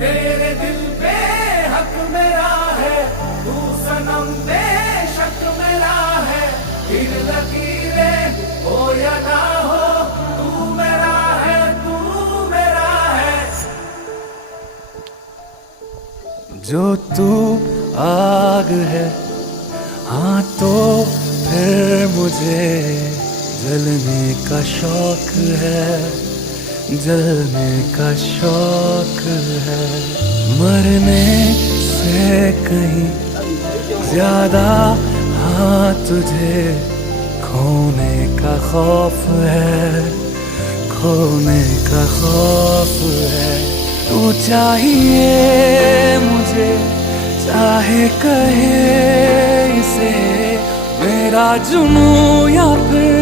तेरे दिल पे हक मेरा है, तू सनम बेशक मेरा है। फिर लकीरें हो या ना हो, तू मेरा है, तू मेरा है। जो तू आग है, हाँ तो फिर मुझे जलने का शौक है, जलने का शौक है। मरने से कहीं ज्यादा हाँ तुझे खोने का खौफ है, खोने का खौफ है। तू चाहिए मुझे, चाहे कहे इसे मेरा जुनून या फिर